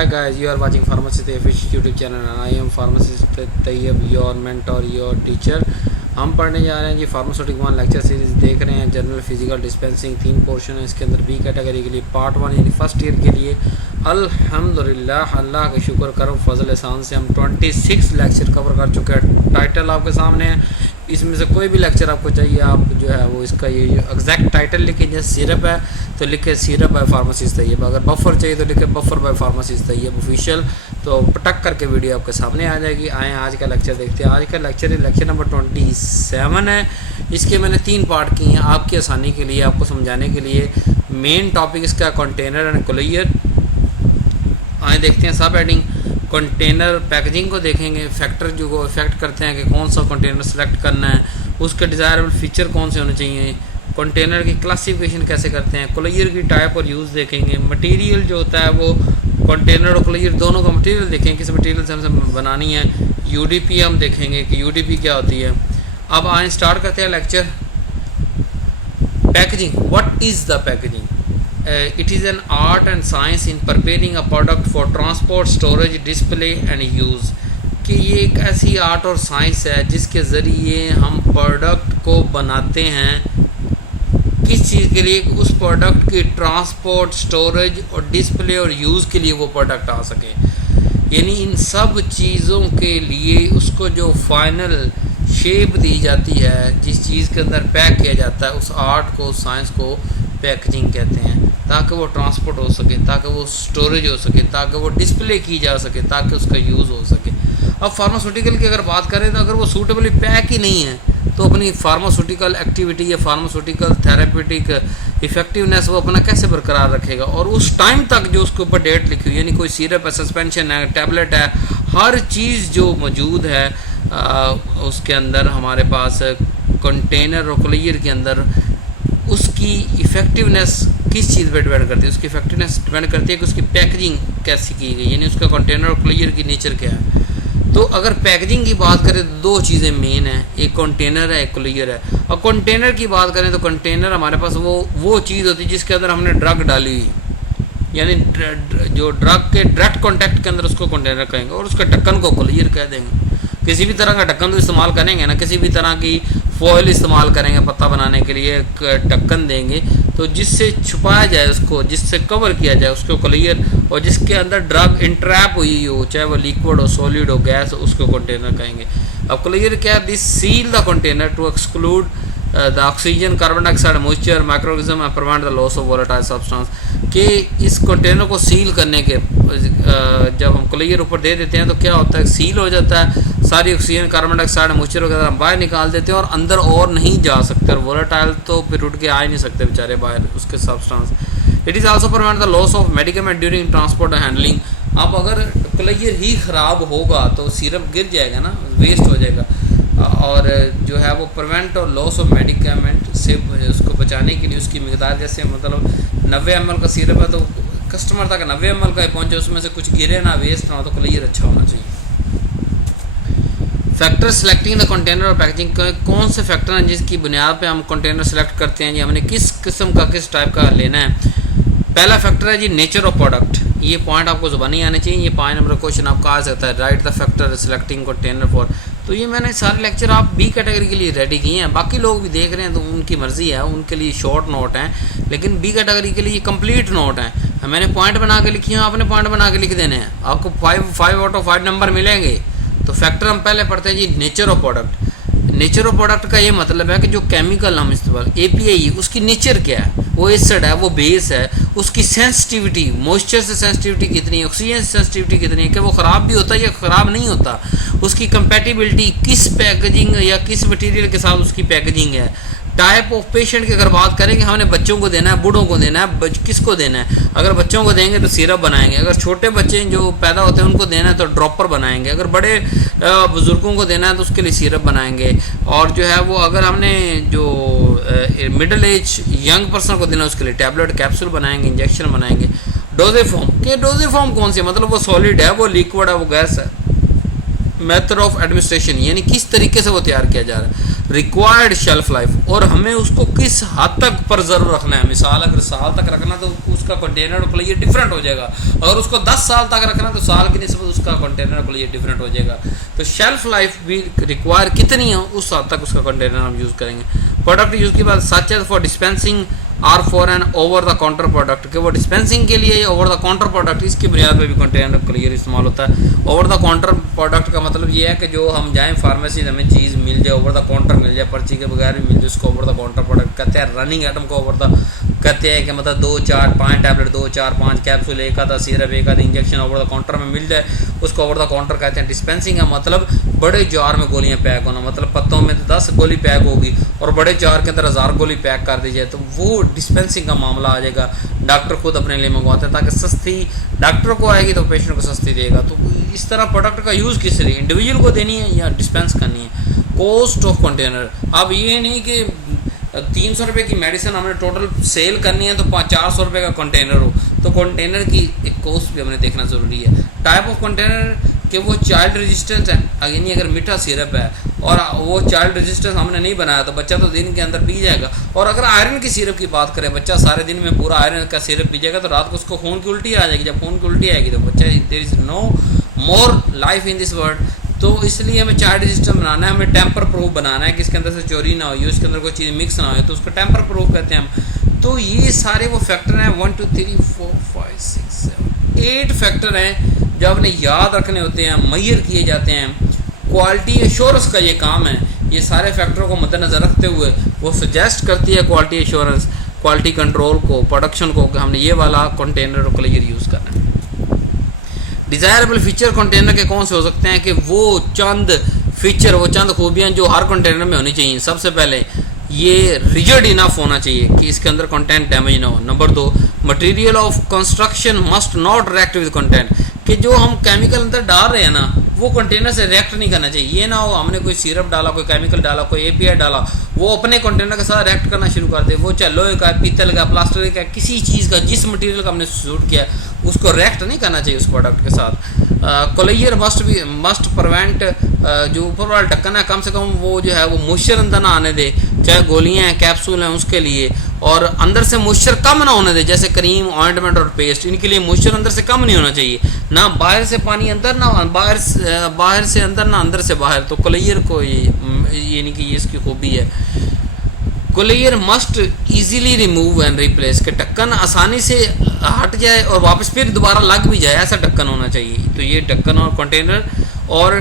Hi guys, you are watching Pharmacist Efficient YouTube channel and I am Pharmacist Tayyib, your mentor, your teacher. हम पढ़ने जा रहे हैं जी pharmaceutic 1 lecture series देख रहे हैं। जनरल फिजिकल डिस्पेंसिंग 3 पोर्शन है इसके अंदर। बी कैटेगरी के लिए पार्ट 1 यानी फर्स्ट ईयर के लिए अल्हम्दुलिल्लाह अल्लाह का शुक्र करम फजल एहसान से हम 26 लेक्चर कवर कर चुके हैं। टाइटल आपके सामने है, इसमें से कोई भी लेक्चर आपको चाहिए आप जो है वो इसका ये एग्जैक्ट टाइटल लिखे। जैसे सिरप है तो लिखे सिरप बाय फार्मासिस्ट तैयब, अगर बफर चाहिए तो लिखे buffer by pharmacist Tayyab official, तो पटक करके वीडियो आपके सामने आ जाएगी। आए आज का लेक्चर देखते हैं। आज का लेक्चर नंबर 27 है। इसके मैंने 3 पार्ट किए हैं आपकी आसानी के लिए, आपको समझाने के लिए। मेन टॉपिक इसका कंटेनर एंड कोलियर। आए देखते हैं सब हेडिंग। कंटेनर पैकेजिंग को देखेंगे, फैक्टर जो को इफेक्ट करते हैं कि कौन सा कंटेनर सेलेक्ट करना है, उसके डिज़ायरेबल फीचर कौन से होने चाहिए, कंटेनर की क्लासिफिकेशन कैसे करते हैं, कोलियर की टाइप और यूज़ देखेंगे। मटेरियल जो होता है वो कंटेनर और कोलियर दोनों का मटेरियल देखेंगे, किस मटेरियल से हमसे बनानी है। यूडीपी हम देखेंगे कि यूडीपी क्या होती है। अब आए स्टार्ट करते हैं lecture. Packaging, what is the packaging? It is an art and science in preparing a product for transport, storage, display and use। कि ये एक ऐसी आर्ट और साइंस है जिसके ज़रिए हम प्रोडक्ट को बनाते हैं। किस चीज़ के लिए? उस प्रोडक्ट की ट्रांसपोर्ट, स्टोरेज और डिस्प्ले और यूज़ के लिए वो प्रोडक्ट आ सके। यानी इन सब चीज़ों के लिए उसको जो फाइनल शेप दी जाती है, जिस चीज़ के अंदर पैक किया जाता है, उस आर्ट को, उस साइंस को पैकेजिंग कहते हैं। ताकि वो ट्रांसपोर्ट हो सके, ताकि वो स्टोरेज हो सके, ताकि वो डिस्प्ले की जा सके, ताकि उसका यूज़ हो सके। अब फार्मास्यूटिकल की अगर बात करें तो अगर वो सूटेबली पैक ही नहीं है तो अपनी फार्मास्यूटिकल एक्टिविटी या फार्मास्यूटिकल थेरेपेटिक इफेक्टिवनेस वो अपना कैसे बरकरार रखेगा। और उस टाइम तक जो उसके ऊपर डेट लिखी हुई, यानी कोई सिरप है, सस्पेंशन है, टैबलेट है, हर चीज़ जो मौजूद है उसके अंदर हमारे पास कंटेनर और कोलियर के अंदर उसकी इफ़ेक्टिवनेस किस चीज़ पर डिपेंड करती है? उसकी इफेक्टिवनेस डिपेंड करती है कि उसकी पैकेजिंग कैसी की गई, यानी उसका कंटेनर और कोलियर की नेचर क्या है। तो अगर पैकेजिंग की बात करें तो 2 चीज़ें मेन हैं, एक कंटेनर है, एक कोलियर है। और कंटेनर की बात करें तो कंटेनर हमारे पास वो चीज़ होती है जिसके अंदर हमने ड्रग डाली हुई, यानी जो ड्रग के डायरेक्ट कॉन्टैक्ट के अंदर उसको कंटेनर कहेंगे, और उसके ढक्कन को कोलियर कह देंगे। किसी भी तरह का ढक्कन तो इस्तेमाल करेंगे ना, किसी भी तरह की फॉयल इस्तेमाल करेंगे पत्ता बनाने के लिए, एक ढक्कन देंगे तो जिससे छुपाया जाए उसको, जिससे कवर किया जाए उसको कोलियर, और जिसके अंदर ड्रग इंट्रैप हुई हो, चाहे वो लिक्विड हो, सॉलिड हो, गैस हो, उसको कंटेनर कहेंगे। अब कोलियर क्या है? This seal the container to exclude the oxygen, carbon dioxide, moisture, microorganism and prevent the loss of volatile substance. कि इस कंटेनर को सील करने के जब हम कोलियर ऊपर दे देते हैं तो क्या होता है? सील हो जाता है, सारी ऑक्सीजन, कार्बन डाइऑक्साइड, मॉइस्चर वगैरह हम बाहर निकाल देते हैं और अंदर और नहीं जा सकते, और वोलेटाइल तो फिर उठ के आ ही नहीं सकते बेचारे बाहर उसके substance. It is also prevent the loss of medicament during transport and handling. अब अगर कोलियर ही ख़राब होगा तो सिरप गिर जाएगा ना, वेस्ट हो जाएगा। और जो है वो प्रिवेंट और लॉस ऑफ मेडिकेमेंट से उसको बचाने के लिए उसकी मकदार, जैसे मतलब 90 ml का सिरप है तो कस्टमर तक 90 ml का ही पहुँचे, उसमें से कुछ गिरे ना, वेस्ट ना हो, तो कोलियर अच्छा होना चाहिए। फैक्टर सेलेक्टिंग द कंटेनर और पैकेजिंग, कौन से फैक्टर हैं जिसकी बुनियाद पे हम कंटेनर सेलेक्ट करते हैं जी, हमने किस किस्म का, किस टाइप का लेना है। पहला फैक्टर है जी नेचर ऑफ प्रोडक्ट। ये पॉइंट आपको ज़बानी आने चाहिए। ये 5 नंबर क्वेश्चन आपका आ सकता है, right the factor selecting container for. तो ये मैंने सारे लेक्चर आप बी कैटेगरी के लिए रेडी किए हैं। बाकी लोग भी देख रहे हैं तो उनकी मर्ज़ी है, उनके लिए शॉर्ट नोट हैं, लेकिन बी कैटेगरी के लिए कंप्लीट नोट हैं। मैंने पॉइंट बना के लिखी हैं, आपने पॉइंट बना के लिख देने हैं। आपको 5 आउट ऑफ 5 नंबर मिलेंगे। तो फैक्टर हम पहले पढ़ते हैं जी nature of product. Nature of product का ये मतलब है कि जो केमिकल हम इस्तेमाल, एपीआई, उसकी नेचर क्या है? वो एसिड है, वो बेस है, उसकी सेंसिटिविटी, मॉइस्चर से सेंसिटिविटी कितनी है, ऑक्सीजन से सेंसिटिविटी कितनी है, कि वो ख़राब भी होता है या ख़राब नहीं होता, उसकी कंपैटिबिलिटी, किस पैकेजिंग या किस मटेरियल के साथ उसकी पैकेजिंग है। टाइप ऑफ पेशेंट की अगर बात करेंगे, हमने बच्चों को देना है, बूढ़ों को देना है, किसको देना है? अगर बच्चों को देंगे तो सिरप बनाएंगे, अगर छोटे बच्चे जो पैदा होते हैं उनको देना है तो ड्रॉपर बनाएंगे, अगर बड़े बुज़ुर्गों को देना है तो उसके लिए सिरप बनाएंगे। और जो है वो अगर हमने जो मिडिल एज यंग पर्सन को देना है उसके लिए टैबलेट, कैप्सूल बनाएंगे, इंजेक्शन बनाएंगे। डोजेज फॉर्म के, डोजेज फॉर्म कौन सी? मतलब वो सॉलिड है, वो लिक्विड है, वो गैस है। मेथड ऑफ एडमिनिस्ट्रेशन, यानी किस तरीके से वो तैयार किया जा रहा है। रिक्वायर्ड शेल्फ लाइफ, और हमें उसको किस हद तक प्रिजर्व रखना है। मिसाल अगर साल तक रखना तो उसका कंटेनर को लिए डिफरेंट हो जाएगा, अगर उसको 10 साल तक रखना तो साल की निस्बत उसका कंटेनर को लिए डिफरेंट हो जाएगा। तो शेल्फ लाइफ भी रिक्वायर कितनी है उस हद तक उसका कंटेनर हम यूज़ करेंगे। प्रोडक्ट यूज़ के बाद such as for dispensing or for an over the counter product, कि वो डिस्पेंसिंग के लिए ओवर द काउंटर प्रोडक्ट, इसकी बुनियाद पर भी कंटेनर क्लियर इस्तेमाल होता है। ओवर द काउंटर प्रोडक्ट का मतलब ये है कि जो हम जाएँ फार्मेसी हमें चीज़ मिल जाए, ओवर द काउंटर मिल जाए, पर्ची के बगैर भी मिल जाए, उसको ओवर द काउंटर प्रोडक्ट कहते हैं। रनिंग आइटम को ओवर द कहते हैं कि मतलब 2 4 5 टैबलेट, 2 4 5 कैप्सूल, एक आधा सिरप, एक आधा इंजेक्शन ओवर द काउंटर में मिल जाए, उसको ओवर द काउंटर कहते हैं। डिस्पेंसिंग का मतलब बड़े जार में गोलियां पैक होना, मतलब पत्तों में तो 10 गोली पैक होगी और बड़े जार के अंदर 1000 गोली पैक कर दी जाए, तो वो डिस्पेंसिंग का मामला आ जाएगा। डॉक्टर खुद अपने लिए मंगवाते हैं ताकि सस्ती डॉक्टर को आएगी तो पेशेंट को सस्ती देगा। तो इस तरह प्रोडक्ट का यूज़ किस लिए, इंडिविजुअल को देनी है या डिस्पेंस करनी है। कॉस्ट ऑफ कंटेनर, अब ये नहीं कि 300 रुपये की मेडिसिन हमने टोटल सेल करनी है तो 400 रुपये का कंटेनर हो, तो कंटेनर की एक कॉस्ट भी हमें देखना ज़रूरी है। टाइप ऑफ कंटेनर कि वो चाइल्ड रेजिस्टेंस है, यानी अगर मीठा सिरप है और वो चाइल्ड रेजिस्टेंस हमने नहीं बनाया तो बच्चा तो दिन के अंदर पी जाएगा। और अगर आयरन की सिरप की बात करें, बच्चा सारे दिन में पूरा आयरन का सिरप पी जाएगा तो रात को उसको खून की उल्टी आ जाएगी। जब खून की उल्टी आएगी तो बच्चा, there is no more life in this world. तो इसलिए हमें चाइल्ड रेजिस्टेंस बनाना है, हमें टेम्पर प्रूफ बनाना है कि इसके अंदर से चोरी ना हो, उसके अंदर कोई चीज़ मिक्स ना हो, तो उसको टेम्पर प्रूफ कहते हैं हम। तो ये सारे वो फैक्टर हैं 1 2 3 4 5 6 7 8 फैक्टर हैं जो आपने याद रखने होते हैं, मैयर किए जाते हैं। क्वालिटी एश्योरेंस का ये काम है, ये सारे फैक्टरों को मद्देनज़र रखते हुए वो सजेस्ट करती है क्वालिटी एश्योरेंस, क्वालिटी कंट्रोल को, प्रोडक्शन को, कि हमने ये वाला कंटेनर को क्लियर यूज़ करना है। डिज़ायरेबल फीचर कंटेनर के कौन से हो सकते हैं कि वो चंद फीचर, वो चंद खूबियाँ जो हर कंटेनर में होनी चाहिए। सबसे पहले ये रिजिड इनफ होना चाहिए कि इसके अंदर कंटेंट डैमेज ना हो। Number 2, material of construction must not react with content, कि जो हम केमिकल अंदर डाल रहे हैं ना वो कंटेनर से रिएक्ट नहीं करना चाहिए। ये ना हो हमने कोई सिरप डाला, कोई केमिकल डाला, कोई एपीआई डाला, वो अपने कंटेनर के साथ रिएक्ट करना शुरू कर दे। वो चाहे लोहे का, पीतल का, प्लास्टिक का, किसी चीज़ का, जिस मटेरियल का हमने शूट किया उसको रिएक्ट नहीं करना चाहिए उस प्रोडक्ट के साथ। कोलेयर मस्ट प्रिवेंट, जो ऊपर वाला ढक्कन है कम से कम वो जो है वो मॉइस्चर अंदर ना आने दे, चाहे गोलियां हैं, कैप्सूल हैं, उसके लिए। और अंदर से मॉइस्चर कम ना होने दे, जैसे क्रीम, ऑइंटमेंट और पेस्ट, इनके लिए मॉइस्चर अंदर से कम नहीं होना चाहिए। ना बाहर से पानी अंदर, ना बाहर से अंदर, ना अंदर से बाहर। तो कोलेयर को यानी कि ये इसकी खूबी है। Closure must easily remove and replace, के ढक्कन आसानी से हट जाए और वापस फिर दोबारा लग भी जाए, ऐसा ढक्कन होना चाहिए। तो ये ढक्कन और कंटेनर और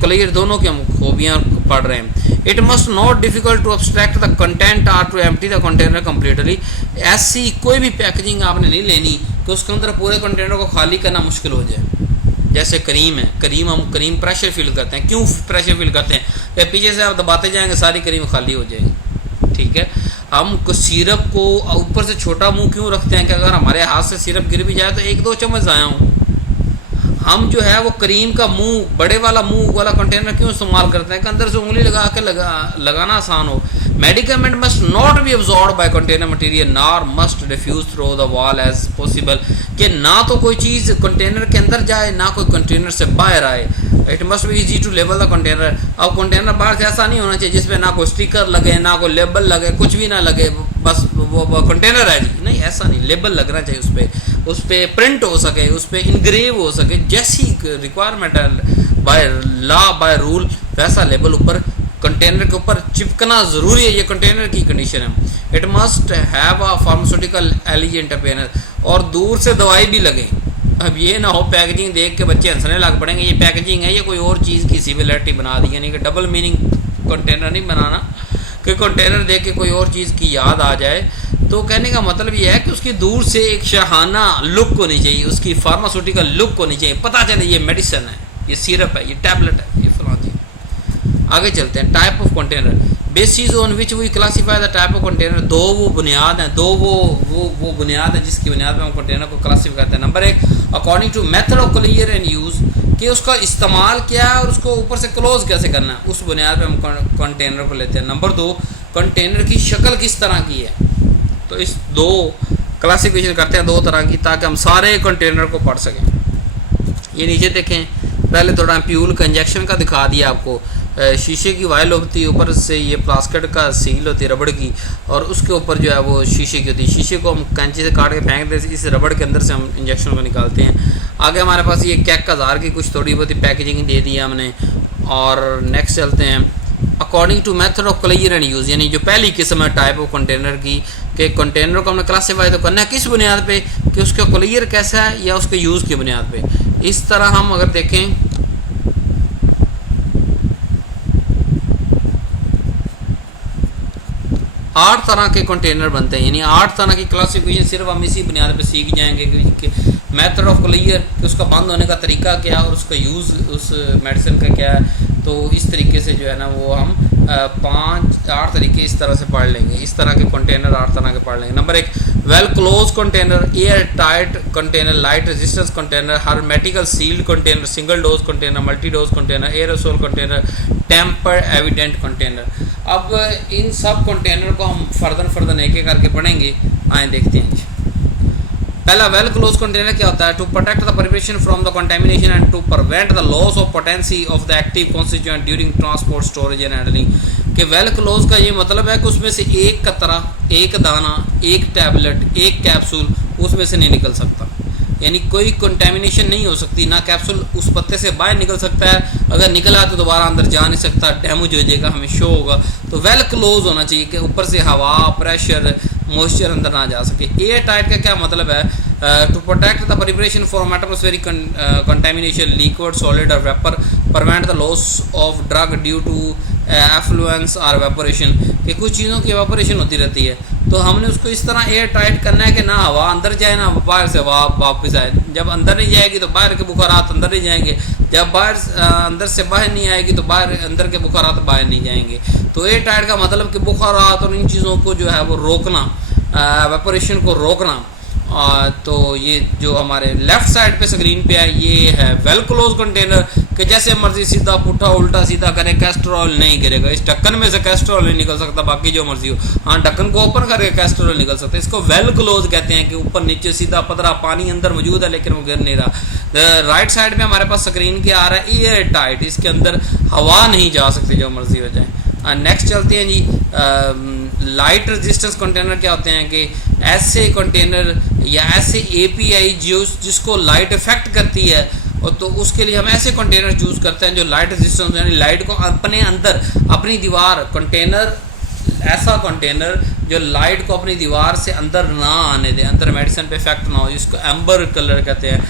कोलेयर दोनों की हम खूबियाँ पढ़ रहे हैं। It must not difficult to abstract the content or to empty the container completely, ऐसी कोई भी पैकेजिंग आपने नहीं लेनी कि उसके अंदर पूरे कंटेनर को खाली करना मुश्किल हो जाए। जैसे करीम है, हम करीम प्रेशर फील करते हैं। क्यों प्रेशर फील करते हैं? या पीछे से आप दबाते जाएंगे सारी करीम खाली हो जाएगी। ठीक है, हम सिरप को ऊपर से छोटा मुंह क्यों रखते हैं कि अगर हमारे हाथ से सिरप गिर भी जाए तो 1-2 चम्मच ज़ाया हो। हम जो है वो करीम का मुंह, बड़े वाला मुंह वाला कंटेनर क्यों इस्तेमाल करते हैं कि अंदर से उंगली लगा के लगाना आसान हो। Medicament must not be absorb by container material nor must diffuse through the wall as possible, कि ना तो कोई चीज़ कंटेनर के अंदर जाए ना कोई कंटेनर से बाहर आए। It must be easy to label the container. अब कंटेनर बाहर से ऐसा नहीं होना चाहिए जिसमें ना कोई स्टिकर लगे, ना कोई लेबल लगे, कुछ भी ना लगे, बस वो कंटेनर है जी, नहीं ऐसा नहीं। लेबल लगना चाहिए, उस पर प्रिंट हो सके, उस पर इनग्रेव हो सके, जैसी रिक्वायरमेंट है बाय लॉ बाय रूल वैसा लेबल ऊपर कंटेनर के ऊपर चिपकना ज़रूरी है। ये कंटेनर की कंडीशन है। It must have a pharmaceutical एलिजेंट appearance, और दूर से दवाई भी लगे। अब ये ना हो पैकेजिंग देख के बच्चे हंसने लग पड़ेंगे, ये पैकेजिंग है, ये कोई और चीज़ की सिमिलरिटी बना दी, यानी कि डबल मीनिंग कंटेनर नहीं बनाना कि कंटेनर देख के कोई और चीज़ की याद आ जाए। तो कहने का मतलब ये है कि उसकी दूर से एक शाहाना लुक होनी चाहिए, उसकी फार्मास्यूटिकल लुक होनी चाहिए, पता चले ये मेडिसिन है, ये सिरप है, ये टैबलेट है, ये फलां चीज़। आगे चलते हैं। Type of container, basis on which we classify the type of container. दो वो बुनियाद हैं, वो बुनियाद है जिसकी बुनियाद पर हम कंटेनर को क्लासीफाई करते हैं। Number 1, according to method of clear and use, कि उसका इस्तेमाल क्या है और उसको ऊपर से क्लोज कैसे करना है, उस बुनियाद पे हम कंटेनर को लेते हैं। नंबर 2, कंटेनर की शक्ल किस तरह की है। तो इस 2 क्लासिफिकेशन करते हैं 2 तरह की, ताकि हम सारे कंटेनर को पढ़ सकें। ये नीचे देखें, पहले थोड़ा एम्प्यूल का इंजेक्शन का दिखा दिया आपको, शीशे की वायल होती है, ऊपर से ये प्लास्टिक का सील होती है रबड़ की, और उसके ऊपर जो है वो शीशे की होती है। शीशे को हम कैंची से काट के फेंक देते, इस रबड़ के अंदर से हम इंजेक्शन को निकालते हैं। आगे हमारे पास ये कैक हजार की कुछ थोड़ी बहुत पैकेजिंग दे दी है हमने। और नेक्स्ट चलते हैं according to method of clear and use, यानी जो पहली किस्म है टाइप ऑफ कंटेनर की, कि कंटेनर को हमने क्लासीफाई तो करना है किस बुनियाद पे कि उसका क्लियर कैसा है या उसके यूज़ की बुनियाद पे। इस तरह हम अगर देखें 8 तरह के कंटेनर बनते हैं, यानी 8 तरह की क्लासिफिकेशन सिर्फ हम इसी बुनियाद पे सीख जाएंगे कि मेथड ऑफ क्लियर, कि उसका बंद होने का तरीका क्या और उसका यूज़ उस मेडिसिन का क्या है। तो इस तरीके से जो है ना वो हम 5-8 तरीके इस तरह से पढ़ लेंगे। इस तरह के कंटेनर 8 तरह के पढ़ लेंगे। Number 1 well close container, air tight container, light resistance container, hermetical sealed container, single dose container, multi dose container, aerosol container, tamper evident container. अब इन सब कंटेनर को हम फर्दन एक एक करके पढ़ेंगे। आए देखते हैं जी। पहला वेल क्लोज कंटेनर क्या होता है? To protect the preparation from the contamination and to prevent the loss of potency of the active constituent during transport, storage and handling. कि वेल क्लोज का ये मतलब है कि उसमें से एक कतरा, एक दाना, एक टैबलेट, एक कैप्सूल उसमें से नहीं निकल सकता, यानी कोई कंटेमिनेशन नहीं हो सकती। ना कैप्सूल उस पत्ते से बाहर निकल सकता है, अगर निकला तो दोबारा अंदर जा नहीं सकता, डैमेज हो जाएगा, हमें शो होगा। तो वेल क्लोज होना चाहिए कि ऊपर से हवा, प्रेशर, मॉइस्चर अंदर ना जा सके। एयर टाइट का क्या मतलब है? To protect the preparation from atmospheric contamination, liquid, solid और vapour, prevent the loss of drug due to effluence और वेपोरेशन, कि कुछ चीज़ों की वेपोरेशन होती रहती है। तो हमने उसको इस तरह एयर टाइट करना है कि ना हवा अंदर जाए ना बाहर से हवा वापस आए। जब अंदर नहीं जाएगी तो बाहर के बुखारात अंदर नहीं जाएंगे, जब बाहर अंदर से बाहर नहीं आएगी तो बाहर अंदर के बुखारात बाहर नहीं जाएंगे। तो एयर टाइट का मतलब कि बुखारात और इन चीज़ों को जो है वो रोकना, वेपोरेशन को रोकना। तो ये जो हमारे लेफ्ट साइड पे स्क्रीन पे है ये है वेल क्लोज कंटेनर, कि जैसे मर्जी सीधा पुट्ठा उल्टा सीधा करे कैस्ट्रोल नहीं गिरेगा। इस ढक्कन में से कैस्ट्रोल नहीं निकल सकता, बाकी जो मर्जी हो। हाँ, ढक्कन को ओपन करके कैस्ट्रोल निकल सकता है। इसको वेल क्लोज कहते हैं कि ऊपर नीचे सीधा पतरा पानी अंदर मौजूद है लेकिन वो गिर नहीं रहा। राइट साइड में हमारे पास स्क्रीन के आ रहा है एयर टाइट, इसके अंदर हवा नहीं जा सकती जो मर्जी हो जाए। नेक्स्ट चलते हैं जी। लाइट रेजिस्टेंस कंटेनर क्या होते हैं? कि ऐसे कंटेनर या ऐसे एपीआई जिसको लाइट इफेक्ट करती है, और तो उसके लिए हम ऐसे कंटेनर चूज़ करते हैं जो लाइट रेजिस्टेंस, यानी लाइट को अपने अंदर अपनी दीवार कंटेनर, ऐसा कंटेनर जो लाइट को अपनी दीवार से अंदर ना आने दे, अंदर मेडिसिन पे इफेक्ट ना हो, जिसको एम्बर कलर कहते हैं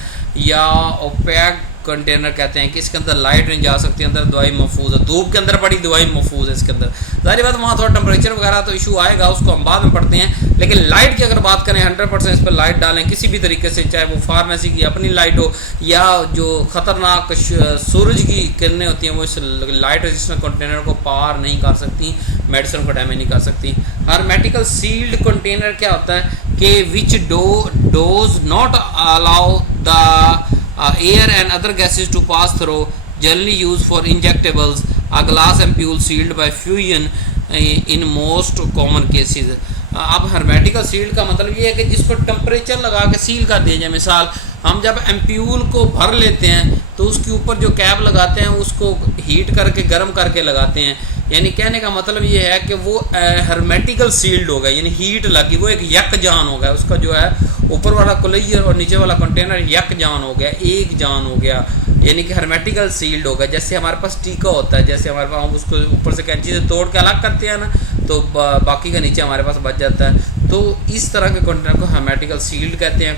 या ओपेक कंटेनर कहते हैं, कि इसके अंदर लाइट नहीं जा सकती, अंदर दवाई महफूज है। धूप के अंदर बड़ी दवाई महफूज है इसके अंदर। जाहिर बात वहाँ थोड़ा टेम्परेचर वगैरह तो इशू आएगा, उसको हम बाद में पढ़ते हैं। लेकिन लाइट की अगर बात करें 100% इस पर लाइट डालें किसी भी तरीके से, चाहे वो फार्मेसी की अपनी लाइट हो या जो ख़तरनाक सूरज की किरणें होती हैं वो इस लाइट रेजिस्टेंट कंटेनर को पार नहीं कर सकती, मेडिसिन को डैमेज नहीं कर सकती। हर्मेटिकल सील्ड कंटेनर क्या होता है? कि which does not allow the air and other gases to pass through, generally used for injectables, a glass ampule sealed by fusion in most common cases। अब हर्मेटिकल सील्ड का मतलब ये है कि जिसको टेम्परेचर लगा के सील कर दिया जाए। मिसाल हम जब एम्प्यूल को भर लेते हैं तो उसके ऊपर जो कैप लगाते हैं उसको हीट करके गर्म करके लगाते हैं, यानी कहने का मतलब ये है कि वो हर्मेटिकल सील्ड हो गया, यानी हीट लगी, वो एक यकजान हो गया। उसका जो है ऊपर वाला क्लियर और नीचे वाला कंटेनर यकजान हो गया, एक जान हो गया, यानी कि हर्मेटिकल सील्ड हो गया। जैसे हमारे पास टीका होता है, जैसे हमारे पास हम उसको ऊपर से कैंची से तोड़ के अलग करते हैं ना, तो बाकी का नीचे हमारे पास बच जाता है। तो इस तरह के कंटेनर को हर्मेटिकल सील्ड कहते हैं।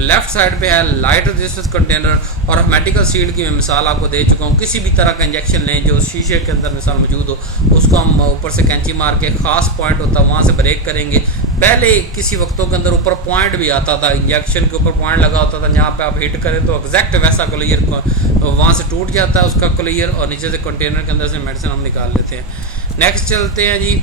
लेफ्ट साइड पे है लाइट रेजिस्टेंस कंटेनर, और हर्मेटिकल सील्ड की मैं मिसाल आपको दे चुका हूँ। किसी भी तरह का इंजेक्शन लें जो शीशे के अंदर मिसाल मौजूद हो, उसको हम ऊपर से कैंची मार के ख़ास पॉइंट होता है वहाँ से ब्रेक करेंगे। पहले किसी वक्तों के अंदर ऊपर पॉइंट भी आता था, इंजेक्शन के ऊपर पॉइंट लगा होता था, जहाँ पे आप हिट करें तो एग्जैक्ट वैसा क्लियर वहाँ से टूट जाता है उसका क्लियर, और नीचे से कंटेनर के अंदर से मेडिसिन हम निकाल लेते हैं। नेक्स्ट चलते हैं जी।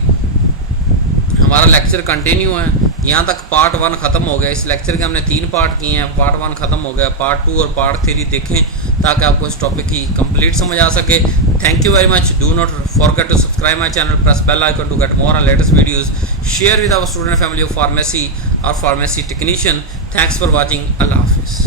हमारा लेक्चर कंटिन्यू है, यहाँ तक पार्ट 1 ख़त्म हो गया। इस लेक्चर के हमने 3 पार्ट किए हैं, पार्ट 1 ख़त्म हो गया, पार्ट 2 और पार्ट 3 देखें ताकि आपको इस टॉपिक की कंप्लीट समझ आ सके। Thank you very much. Do not forget to subscribe my channel, press bell icon to get more on latest videos, share with our student family of pharmacy और pharmacy technician. Thanks for watching. अल्लाह हाफिज़।